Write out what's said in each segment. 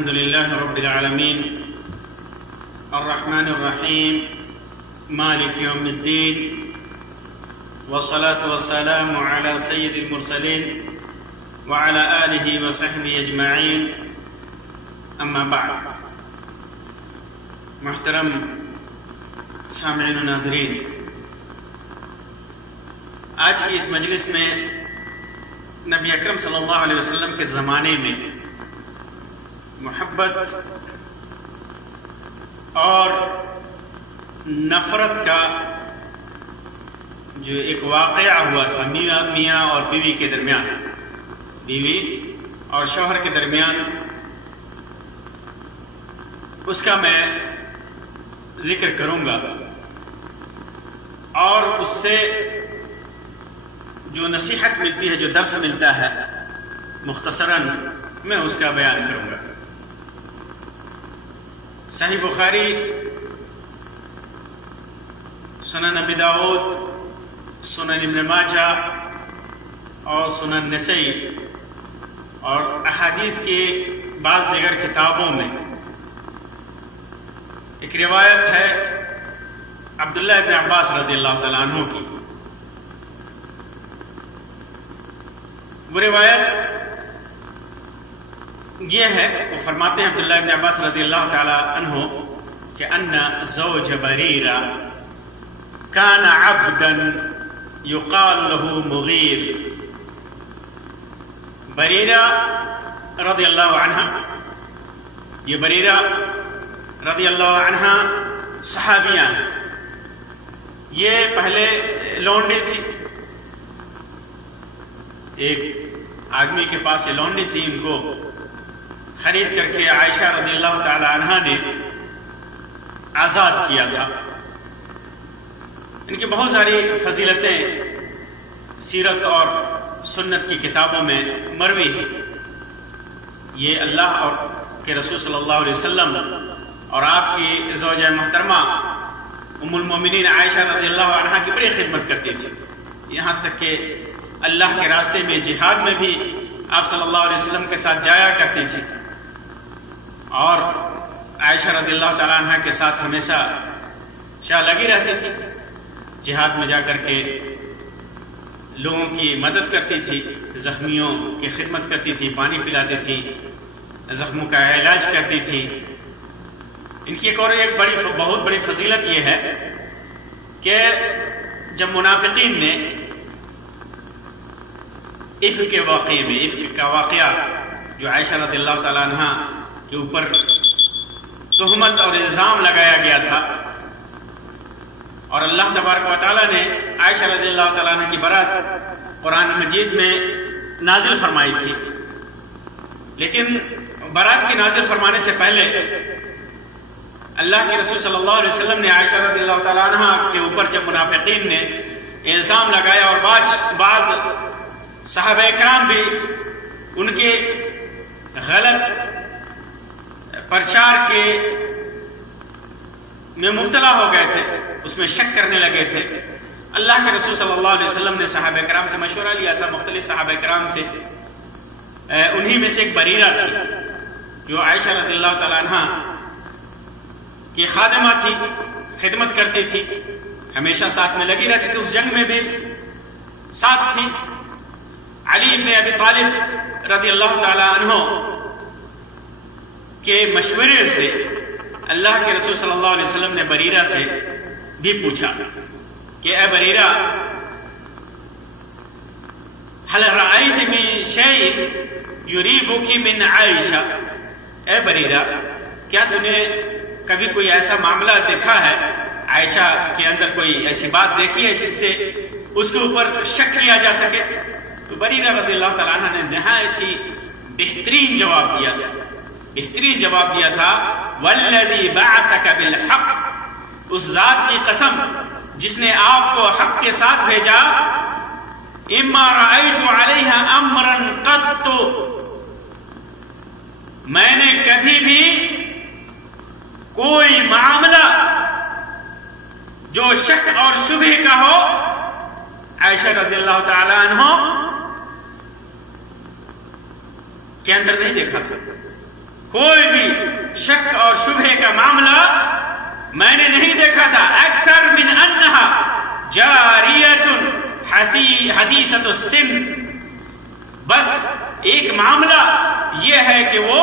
الحمد لله رب العالمين الرحمن الرحيم مالك يوم الدين والصلاة والسلام على سيد المرسلين وعلى آله وصحبه أجمعين أما بعد. محترم سامعین و ناظرین، آج کی اس مجلس میں نبی اکرم صلی اللہ علیہ وسلم کے زمانے میں محبت اور نفرت کا جو ایک واقعہ ہوا تھا میاں اور بیوی کے درمیان، بیوی اور شوہر کے درمیان، اس کا میں ذکر کروں گا اور اس سے جو نصیحت ملتی ہے، جو درس ملتا ہے، مختصراً میں اس کا بیان کروں گا۔ صحیح بخاری، سنن ابی داؤد، سنن ابن ماجہ اور سنن نسائی اور احادیث کی بعض دیگر کتابوں میں ایک روایت ہے عبداللہ ابن عباس رضی اللہ تعالیٰ عنہ کی۔ وہ روایت یہ ہے، وہ فرماتے ہیں عبداللہ ابن عباس رضی اللہ تعالیٰ عنہ کہ ان زوج بریرہ کان عبدا یقال له مغیث۔ بریرہ رضی اللہ عنہ، یہ بریرہ رضی اللہ عنہ صحابیہ ہیں۔ یہ پہلے لونڈی تھی، ایک آدمی کے پاس یہ لونڈی تھی، ان کو خرید کر کے عائشہ رضی اللہ تعالی عنہ نے آزاد کیا تھا۔ ان کی بہت ساری فضیلتیں سیرت اور سنت کی کتابوں میں مروی ہیں۔ یہ اللہ اور کے رسول صلی اللہ علیہ وسلم اور آپ کی زوجہ محترمہ ام المومنین عائشہ رضی اللہ عنہ کی بڑی خدمت کرتی تھی، یہاں تک کہ اللہ کے راستے میں جہاد میں بھی آپ صلی اللہ علیہ وسلم کے ساتھ جایا کرتی تھی، اور عائشہ رضی اللہ تعالیٰ عنہ کے ساتھ ہمیشہ لگی رہتی تھی، جہاد میں جا کر کے لوگوں کی مدد کرتی تھی، زخمیوں کی خدمت کرتی تھی، پانی پلاتی تھی، زخموں کا علاج کرتی تھی۔ ان کی ایک بہت بڑی فضیلت یہ ہے کہ جب منافقین نے عفق کے واقعے میں، عفق کا واقعہ جو عائشہ رضی اللہ تعالیٰ عنہ کے اوپر تہمت اور الزام لگایا گیا تھا، اور اللہ تبارک و تعالیٰ نے عائشہ رضی اللہ تعالیٰ عنہ کی برات قرآن مجید میں نازل فرمائی تھی، لیکن برات کی نازل فرمانے سے پہلے اللہ کے رسول صلی اللہ علیہ وسلم نے عائشہ رضی اللہ تعالیٰ عنہ کے اوپر جب منافقین نے الزام لگایا اور بعض صحابہ کرام بھی ان کے غلط پرچار کے میں مبتلا ہو گئے تھے، اس میں شک کرنے لگے تھے، اللہ کے رسول صلی اللہ علیہ وسلم نے صحابہ کرام سے مشورہ لیا تھا، مختلف صحابہ کرام سے۔ انہی میں سے ایک بریرہ تھی جو عائشہ رضی اللہ تعالیٰ عنہ کی خادمہ تھی، خدمت کرتی تھی، ہمیشہ ساتھ میں لگی رہتی تھی، اس جنگ میں بھی ساتھ تھی۔ علی بن ابی طالب رضی اللہ تعالی عنہ کے مشورے سے اللہ کے رسول صلی اللہ علیہ وسلم نے بریرہ سے بھی پوچھا کہ اے بریرہ، هل رأيت من شيء يريبك من عائشہ، اے بریرہ کیا تُو نے کبھی کوئی ایسا معاملہ دیکھا ہے، عائشہ کے اندر کوئی ایسی بات دیکھی ہے جس سے اس کے اوپر شک کیا جا سکے؟ تو بریرہ رضی اللہ تعالیٰ عنہ نے نہایت ہی بہترین جواب دیا تھا، والذی بعثک بالحق، اس ذات کی قسم جس نے آپ کو حق کے ساتھ بھیجا، اما رأیت علیہ امرا قط، میں نے کبھی بھی کوئی معاملہ جو شک اور شبہ کا ہو عائشہ رضی اللہ تعالی عنہ کے اندر نہیں دیکھا تھا۔ کوئی بھی شک اور شبہ کا معاملہ میں نے نہیں دیکھا تھا. اکثر من انہا جاریت حدیثۃ السن، بس ایک معاملہ یہ ہے کہ وہ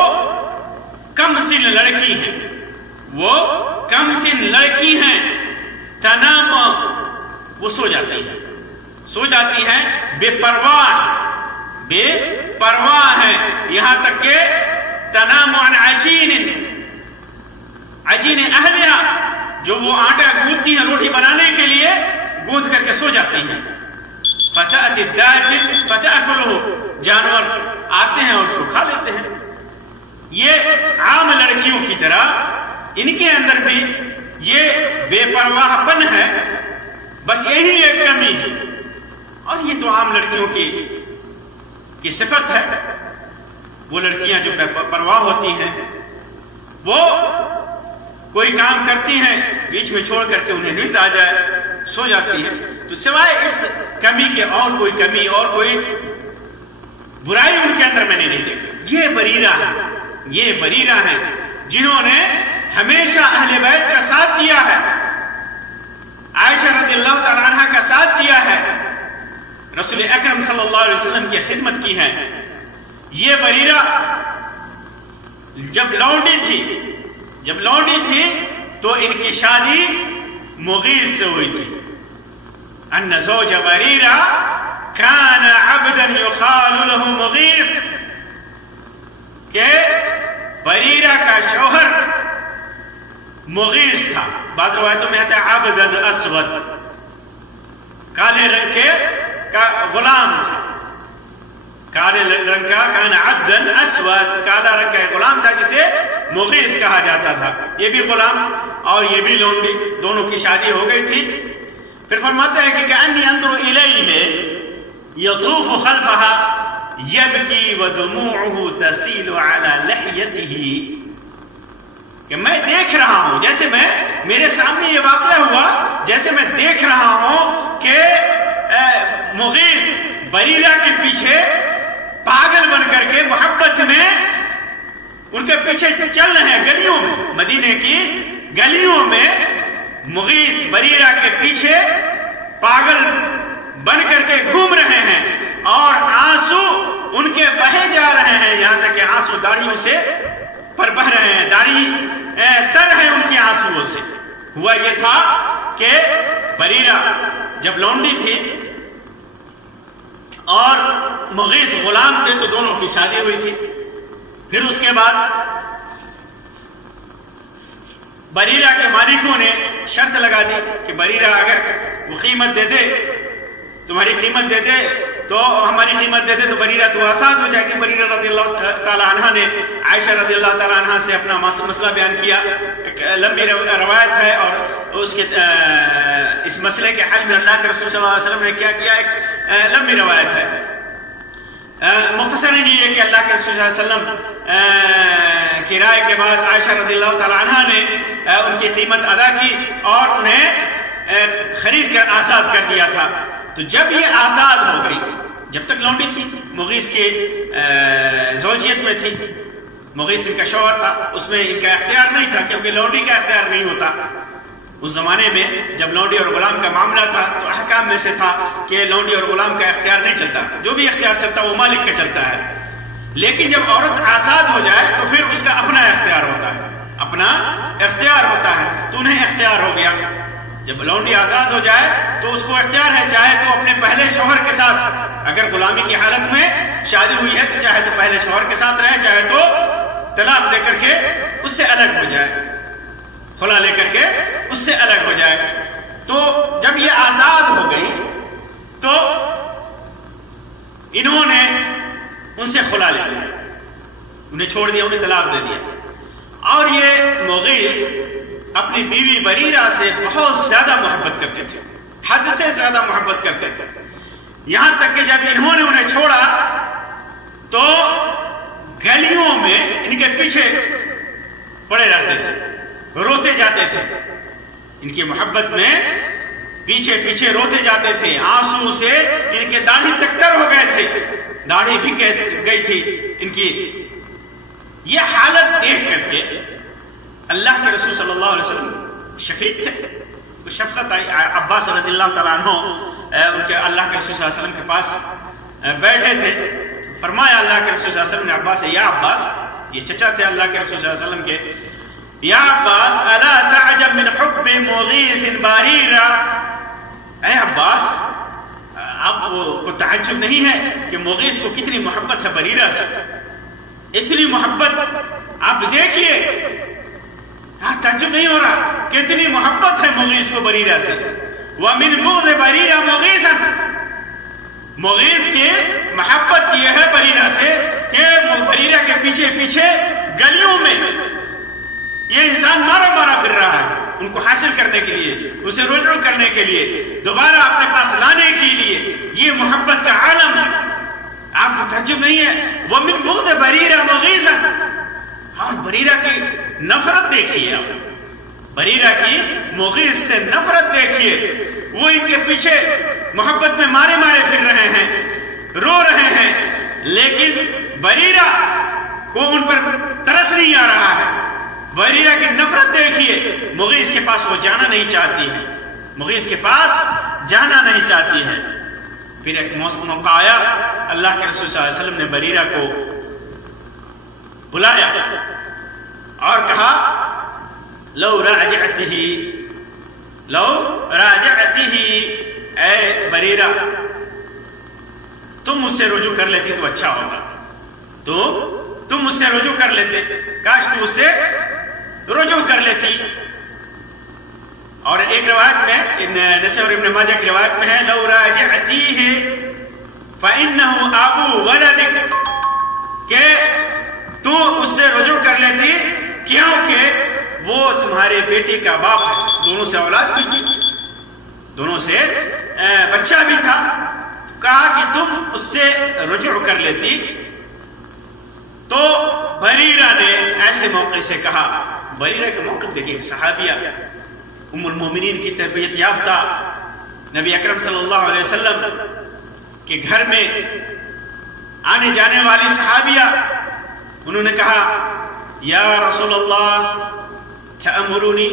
کم سن لڑکی ہیں، وہ کم سن لڑکی ہیں. تنام، وہ سو جاتی ہیں بے پرواہ ہیں، یہاں تک کہ تنام عن عجین اہلیہ، جو وہ آٹا گوندتی ہیں روٹی بنانے کے لیے، گوندھ کر کے سو جاتی ہیں. فتأتی الداجن فتأکلہ، جانور آتے ہیں اور اس کو کھا لیتے ہیں. یہ عام لڑکیوں کی طرح ان کے اندر بھی یہ بے پرواہ پن ہے، بس یہی ایک کمی ہے. اور یہ تو عام لڑکیوں کی صفت ہے. وہ لڑکیاں جو بے پرواہ ہوتی ہیں، وہ کوئی کام کرتی ہیں، بیچ میں چھوڑ کر کے انہیں نیند آ جائے، سو جاتی ہیں. تو سوائے اس کمی کے اور کوئی کمی اور کوئی برائی ان کے اندر میں نے نہیں دیکھا. یہ بریرہ ہیں جنہوں نے ہمیشہ اہل بیت کا ساتھ دیا ہے، عائشہ رضی اللہ تعالی عنہ کا ساتھ دیا ہے، رسول اکرم صلی اللہ علیہ وسلم کی خدمت کی ہے. یہ بریرہ جب لونڈی تھی تو ان کی شادی مغیث سے ہوئی تھی. ان زوج بریرہ کان عبدا یقال له مغیث، کہ بریرہ کا شوہر مغیث تھا. بعض روایتوں میں آتا ہے عبدا اسود، کالے رنگ کا غلام تھا. کالے رنگ کا، کان عبدا اسود، کالا رنگ کا غلام تھا جسے مغیث کہا جاتا تھا. یہ بھی غلام اور یہ بھی لونڈی، دونوں کی شادی ہو گئی تھی. پھر فرماتا ہے کہ کأنی انظر الیہ یطوف خلفها یبکی ودموعه تسیل علی لحیته، کہ میں دیکھ رہا ہوں، جیسے میرے سامنے یہ واقعہ ہوا، جیسے میں دیکھ رہا ہوں کہ مغیث بریرہ کے پیچھے پاگل بن کر کے محبت میں ان کے پیچھے چل رہے ہیں. گلیوں میں، مدینے کی گلیوں میں مغیث بریرہ کے پیچھے پاگل بن کر کے گھوم رہے ہیں، اور آنسو ان کے بہے جا رہے ہیں، یہاں تک کہ آنسو داڑھیوں سے پر بہ رہے ہیں، داڑھی تر ہے ان کی آنسوؤں سے. ہوا یہ تھا کہ بریرہ جب لونڈی تھی اور مغیث غلام تھے تو دونوں کی شادی ہوئی تھی. پھر اس کے بعد بریرہ کے مالکوں نے شرط لگا دی کہ بریرہ اگر وہ قیمت دے دے، تمہاری قیمت دے دے تو ہماری قیمت دے دے تو بریرہ تو آزاد ہو جائے گی. بریرہ رضی اللہ تعالی عنہ نے عائشہ رضی اللہ تعالی عنہ سے اپنا مسئلہ بیان کیا. ایک لمبی روایت ہے، اور اس مسئلے کے حل میں اللہ کے رسول صلی اللہ علیہ وسلم نے کیا کیا، ایک لمبی روایت ہے. مختصراً یہ کہ اللہ کے رسول صلی اللہ علیہ وسلم کی رائے کے بعد عائشہ رضی اللہ تعالی عنہ نے ان کی قیمت ادا کی اور انہیں خرید کر آزاد کر دیا تھا. تو جب یہ آزاد ہو گئی، جب تک لونڈی تھی، مغیث کی زوجیت میں تھی، مغیث ان کا شوہر تھا، اس میں ان کا اختیار نہیں تھا، کیونکہ لونڈی کا اختیار نہیں ہوتا. اس زمانے میں جب لونڈی اور غلام کا معاملہ تھا تو احکام میں سے تھا کہ لونڈی اور غلام کا اختیار نہیں چلتا، جو بھی اختیار چلتا وہ مالک کا چلتا ہے. لیکن جب عورت آزاد ہو جائے تو پھر اس کا اپنا اختیار ہوتا ہے، اپنا اختیار ہوتا ہے. تو انہیں اختیار ہو گیا. جب لونڈی آزاد ہو جائے تو اس کو اختیار ہے، چاہے تو اپنے پہلے شوہر کے ساتھ، اگر غلامی کی حالت میں شادی ہوئی ہے تو چاہے تو پہلے شوہر کے ساتھ رہے، چاہے تو طلاق دے کر کے اس سے الگ ہو جائے، خلا لے کر کے اس سے الگ ہو جائے. تو جب یہ آزاد ہو گئی تو انہوں نے ان سے خلا لے لیا، انہیں چھوڑ دیا، انہیں طلاق دے دیا. اور یہ مغیث اپنی بیوی بریرہ سے بہت زیادہ محبت کرتے تھے، حد سے زیادہ محبت کرتے تھے. یہاں تک کہ جب انہوں نے انہیں چھوڑا تو گلیوں میں ان کے پیچھے پڑے رہتے تھے، روتے جاتے تھے. ان کی محبت میں پیچھے پیچھے روتے جاتے تھے، آنسو سے ان کے داڑھی تک تر ہو گئے تھے، داڑھی بھی گئی تھی ان کی. یہ حالت دیکھ کر کے اللہ کے رسول صلی اللہ علیہ وسلم شفیق تھے، تو شفقت آئی. عباس رضی اللہ تعالیٰ عنہ ان کے اللہ کے رسول صلی اللہ علیہ وسلم کے پاس بیٹھے تھے. فرمایا اللہ کے رسول صلی اللہ علیہ وسلم نے عباس سے، یا عباس، یہ چچا تھے اللہ کے رسول صلی اللہ علیہ وسلم کے، یا عباس الا تعجب من حب مغیث باریرا، اے عباس آپ کو تعجب نہیں ہے کہ مغیث کو کتنی محبت ہے بریرہ سے، اتنی محبت آپ دیکھیے، تعجب نہیں ہو رہا کہ اتنی محبت ہے مغیث کو بریرہ سے. وَمِن بُغْضِ بَرِيرَ مُغِيثًا، مغیث کی محبت یہ ہے بریرہ سے کہ بریرہ کے پیچھے پیچھے گلیوں میں یہ انسان مارا مارا پھر رہا ہے ان کو حاصل کرنے کے لیے، اسے رجوع کرنے کے لیے، دوبارہ اپنے پاس لانے کے لیے. یہ محبت کا عالم ہے. آپ کو تعجب نہیں ہے؟ وَمِن بُغْضِ بَرِيرَ مُغِيثًا، اور بریرہ کی نفرت دیکھیے، آپ بریرہ کی مغیث سے نفرت دیکھیے. وہ ان کے پیچھے محبت میں مارے مارے پھر رہے ہیں، رو رہے ہیں، لیکن بریرہ کو ان پر ترس نہیں آ رہا ہے. بریرہ کی نفرت دیکھیے، مغیث کے پاس وہ جانا نہیں چاہتی ہے، مغیث کے پاس جانا نہیں چاہتی ہے. پھر ایک موقع آیا، اللہ کے رسول صلی اللہ علیہ وسلم نے بریرہ کو بلایا اور کہا لو راجعتہ، اے بریرہ تم مجھ سے رجوع کر لیتی تو اچھا ہوتا، تو تم مجھ سے رجوع کر لیتے، کاش تو مجھ سے رجوع کر لیتی. اور ایک روایت میں نسائی اور ابن ماجہ کی روایت میں ہے لو راجعتیہ فإنہ ابو ولدک، کہ تو اس سے رجوع کر لیتی کیونکہ وہ تمہارے بیٹے کا باپ ہے. دونوں سے اولاد بھی تھی، دونوں سے بچہ بھی تھا. کہا کہ تم اس سے رجوع کر لیتی. تو بریرہ نے ایسے موقع سے کہا، بریرہ کے موقع دیکھیں، صحابیہ ام المومنین کی تربیت یافتہ، نبی اکرم صلی اللہ علیہ وسلم کے گھر میں آنے جانے والی صحابیہ، انہوں نے کہا یا رسول اللہ تأمرونی،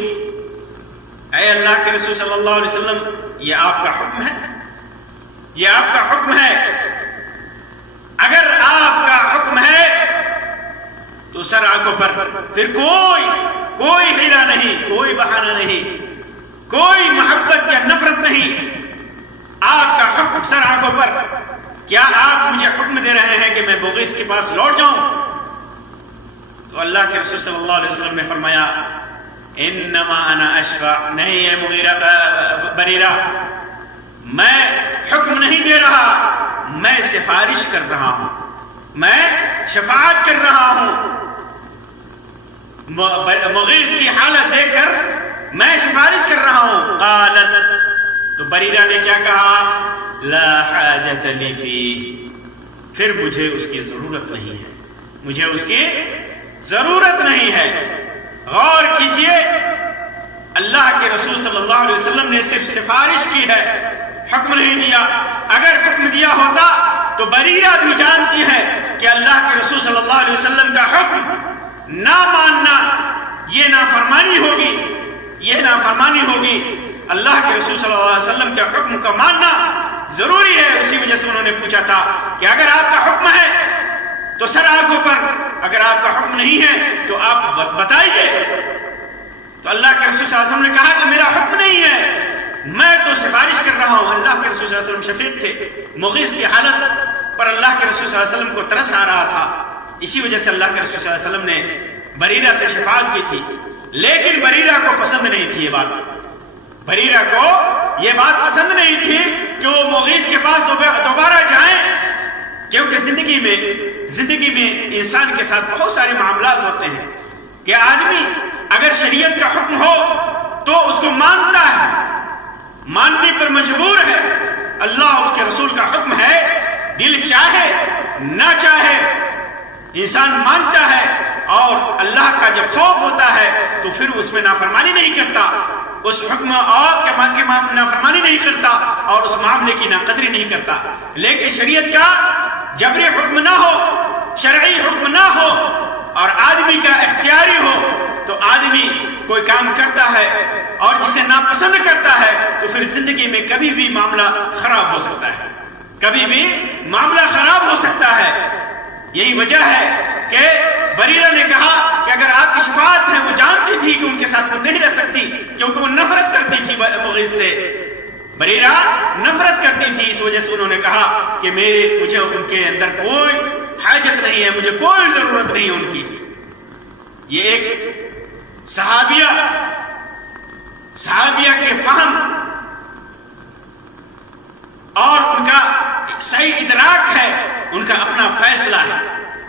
اے اللہ کے رسول صلی اللہ علیہ وسلم یہ آپ کا حکم ہے، یہ آپ کا حکم ہے. اگر آپ کا حکم ہے تو سر آنکھوں پر پھر کوئی حیلہ نہیں، کوئی بہانہ نہیں، کوئی محبت یا نفرت نہیں. آپ کا حکم سر آنکھوں پر. کیا آپ مجھے حکم دے رہے ہیں کہ میں مغیث کے پاس لوٹ جاؤں؟ تو اللہ کے رسول صلی اللہ علیہ وسلم نے فرمایا انما انا اشفع، نہیں ہے بریرہ، میں حکم نہیں دے رہا، میں سفارش کر رہا ہوں، میں شفاعت کر رہا ہوں. مغیث کی حالت دیکھ کر میں سفارش کر رہا ہوں. قالت، تو بریرہ نے کیا کہا؟ لا حاجت لی فی، پھر مجھے اس کی ضرورت نہیں ہے، مجھے اس کی ضرورت نہیں ہے. غور کیجئے، اللہ کے رسول صلی اللہ علیہ وسلم نے صرف سفارش کی ہے، حکم نہیں دیا. اگر حکم دیا ہوتا تو بریرہ بھی جانتی ہے کہ اللہ کے رسول صلی اللہ علیہ وسلم کا حکم نہ ماننا یہ نافرمانی ہوگی، یہ نافرمانی ہوگی. اللہ کے رسول صلی اللہ علیہ وسلم کے حکم کا ماننا ضروری ہے. اسی وجہ سے انہوں نے پوچھا تھا کہ اگر آپ کا حکم ہے تو سر آنکھوں پر، اگر آپ کا حکم نہیں ہے تو آپ بتائیے. تو اللہ کے رسول صلی اللہ علیہ وسلم نے کہا کہ میرا حکم نہیں ہے، میں تو سفارش کر رہا ہوں. اللہ کے رسول صلی اللہ علیہ وسلم شفیق تھے، مغیث کی حالت پر اللہ کے رسول صلی اللہ علیہ وسلم کو ترس آ رہا تھا. اسی وجہ سے اللہ کے رسول صلی اللہ علیہ وسلم نے بریرہ سے شفاعت کی تھی. لیکن بریرہ کو پسند نہیں تھی یہ بات، بریرہ کو یہ بات پسند نہیں تھی کہ وہ مغیث کے پاس دوبارہ جائیں، کیونکہ زندگی میں انسان کے ساتھ بہت سارے معاملات ہوتے ہیں کہ آدمی اگر شریعت کا حکم ہو تو اس کو مانتا ہے، ماننے پر مجبور ہے. اللہ اس کے رسول کا حکم ہے، دل چاہے نہ چاہے انسان مانتا ہے. اور اللہ کا جب خوف ہوتا ہے تو پھر اس میں نافرمانی نہیں کرتا، اس حکم اور کے نافرمانی نہیں کرتا اور اس معاملے کی ناقدری نہیں کرتا. لیکن شریعت کا جبری حکم نہ ہو، شرعی حکم نہ ہو، اور آدمی کا اختیاری ہو تو آدمی کوئی کام کرتا ہے اور جسے ناپسند کرتا ہے تو پھر زندگی میں کبھی بھی معاملہ خراب ہو سکتا ہے، کبھی بھی معاملہ خراب ہو سکتا ہے۔ یہی وجہ ہے کہ بریرہ نے کہا کہ اگر آپ کی شفاعت ہے، وہ جانتی تھی کہ ان کے ساتھ وہ نہیں رہ سکتی کیونکہ وہ نفرت کرتی تھی مغیث سے، بریرہ نفرت کرتی تھی، اس وجہ سے انہوں نے کہا کہ مجھے ان کے اندر کوئی حاجت نہیں ہے، مجھے کوئی ضرورت نہیں ہے ان کی۔ یہ ایک صحابیہ کے فہم اور ان کا ایک صحیح ادراک ہے، ان کا اپنا فیصلہ ہے۔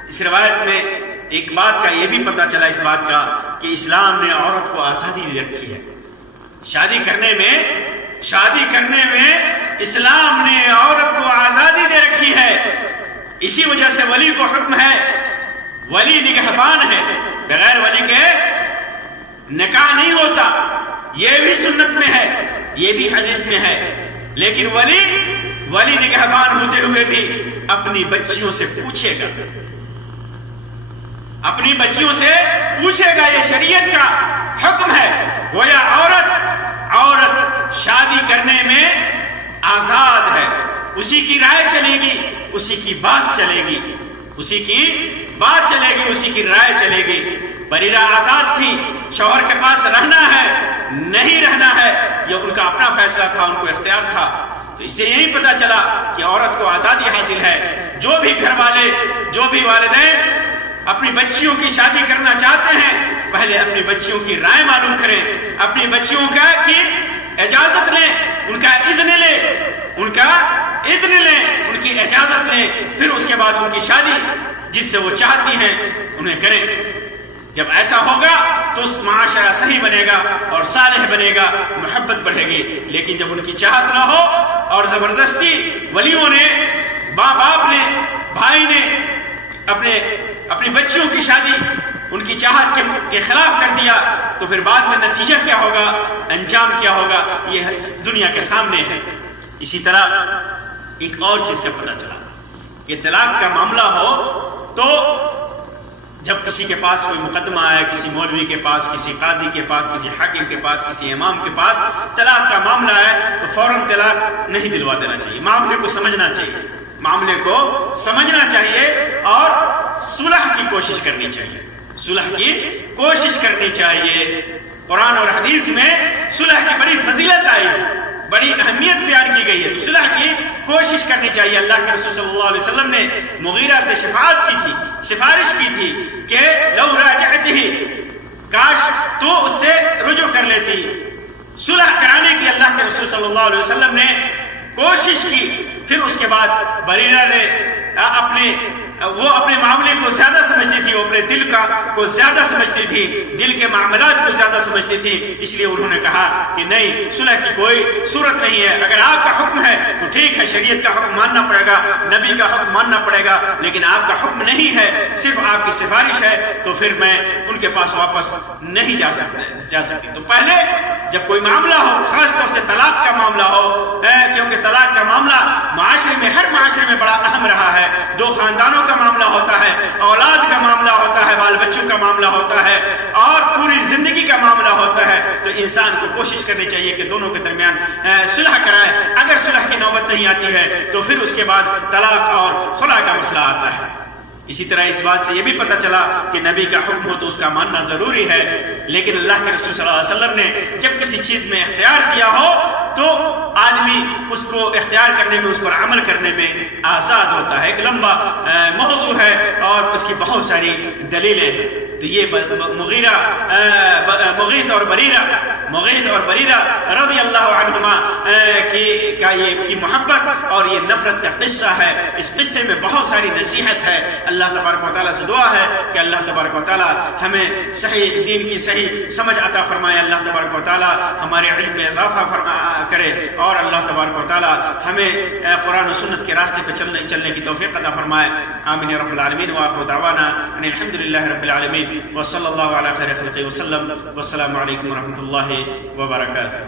اس روایت میں ایک بات کا یہ بھی پتہ چلا اس بات کا کہ اسلام نے عورت کو آزادی دے رکھی ہے، شادی کرنے میں اسلام نے عورت کو آزادی دے رکھی ہے۔ اسی وجہ سے ولی کو حکم ہے، ولی نگہبان ہے، بغیر ولی کے نکاح نہیں ہوتا، یہ بھی سنت میں ہے، یہ بھی حدیث میں ہے۔ لیکن ولی نگہبان ہوتے ہوئے بھی اپنی بچیوں سے پوچھے گا، اپنی بچیوں سے پوچھے گا، یہ شریعت کا حکم ہے۔ گویا عورت شادی کرنے میں آزاد ہے، اسی کی رائے چلے گی، اسی کی بات چلے گی، اسی کی رائے چلے گی۔ بریرہ آزاد تھی، شوہر کے پاس رہنا ہے نہیں رہنا ہے یہ ان کا اپنا فیصلہ تھا، ان کو اختیار تھا۔ تو اس سے یہی پتہ چلا کہ عورت کو آزادی حاصل ہے۔ جو بھی گھر والے، جو بھی والدین اپنی بچیوں کی شادی کرنا چاہتے ہیں، پہلے اپنی بچیوں کی رائے معلوم کریں، اپنی بچیوں کی اجازت لیں، ان کا اذن لیں، ان کی اجازت لیں، پھر اس کے بعد ان کی شادی جس سے وہ چاہتی ہیں انہیں کریں۔ جب ایسا ہوگا تو اس معاشرہ صحیح بنے گا اور صالح بنے گا، محبت بڑھے گی۔ لیکن جب ان کی چاہت نہ ہو اور زبردستی ولیوں نے، ماں باپ نے، بھائی نے اپنی بچیوں کی شادی ان کی چاہت کے خلاف کر دیا تو پھر بعد میں نتیجہ کیا ہوگا، انجام کیا ہوگا، یہ دنیا کے سامنے ہے۔ اسی طرح ایک اور چیز کا پتہ چلا کہ طلاق کا معاملہ ہو تو جب کسی کے پاس کوئی مقدمہ آئے، کسی مولوی کے پاس، کسی قاضی کے پاس، کسی حاکم کے پاس، کسی امام کے پاس طلاق کا معاملہ ہے تو فوراً طلاق نہیں دلوا دینا چاہیے، معاملے کو سمجھنا چاہیے اور صلح کی کوشش کرنی چاہیے۔ قرآن اور حدیث میں صلح کی بڑی فضیلت آئی ہے، بڑی اہمیت بیان کی گئی ہے، تو صلح کی کوشش کرنی چاہیے۔ اللہ کے رسول صلی اللہ علیہ وسلم نے مغیرہ سے سفارش کی تھی کہ لو راجعتہ، کاش تو اس سے رجوع کر لیتی۔ صلح کرانے کی اللہ کے رسول صلی اللہ علیہ وسلم نے کوشش کی، پھر اس کے بعد بریرہ نے اپنے معاملے کو زیادہ سمجھتی تھی، وہ اپنے دل کو زیادہ سمجھتی تھی، دل کے معاملات کو زیادہ سمجھتی تھی، اس لیے انہوں نے کہا کہ نہیں، صلح کی کوئی صورت نہیں ہے، اگر آپ کا حکم ہے تو ٹھیک ہے، شریعت کا حکم ماننا پڑے گا، نبی کا حکم ماننا پڑے گا، لیکن آپ کا حکم نہیں ہے، صرف آپ کی سفارش ہے، تو پھر میں ان کے پاس واپس نہیں جا سکتی۔ تو پہلے جب کوئی معاملہ ہو، خاص طور سے طلاق کا معاملہ ہو، کیونکہ طلاق کا معاملہ ہر معاشرے میں بڑا اہم رہا ہے، دو خاندانوں کا معاملہ ہوتا ہے، اولاد کا معاملہ ہوتا ہے، بال بچوں کا معاملہ ہوتا ہے، اور پوری زندگی کا معاملہ ہوتا ہے، تو انسان کو کوشش کرنی چاہیے کہ دونوں کے درمیان صلح کرائے۔ اگر صلح کی نوبت نہیں آتی ہے تو پھر اس کے بعد طلاق اور خلا کا مسئلہ آتا ہے۔ اسی طرح اس بات سے یہ بھی پتہ چلا کہ نبی کا حکم ہو تو اس کا ماننا ضروری ہے، لیکن اللہ کے رسول صلی اللہ علیہ وسلم نے جب کسی چیز میں اختیار کیا ہو تو آدمی اس کو اختیار کرنے میں، اس پر عمل کرنے میں آزاد ہوتا ہے۔ ایک لمبا موضوع ہے اور اس کی بہت ساری دلیلیں ہیں۔ تو یہ مغیث اور بریرہ رضی اللہ عنہما کی محبت اور یہ نفرت کا قصہ ہے۔ اس قصے میں بہت ساری نصیحت ہے۔ اللہ تبارک و تعالیٰ سے دعا ہے کہ اللہ تبارک و تعالیٰ ہمیں صحیح دین کی صحیح سمجھ عطا فرمائے، اللہ تبارک و تعالیٰ ہمارے علم میں اضافہ کرے، اور اللہ تبارک و تعالیٰ ہمیں قرآن و سنت کے راستے پہ چلنے کی توفیق عطا فرمائے۔ آمین یا رب العالمین، وآخر دعوانا ان الحمد للہ رب العالمین، وصلی اللہ علی خیر خلقہ وسلم، والسلام علیکم ورحمۃ اللہ وبرکاتہ۔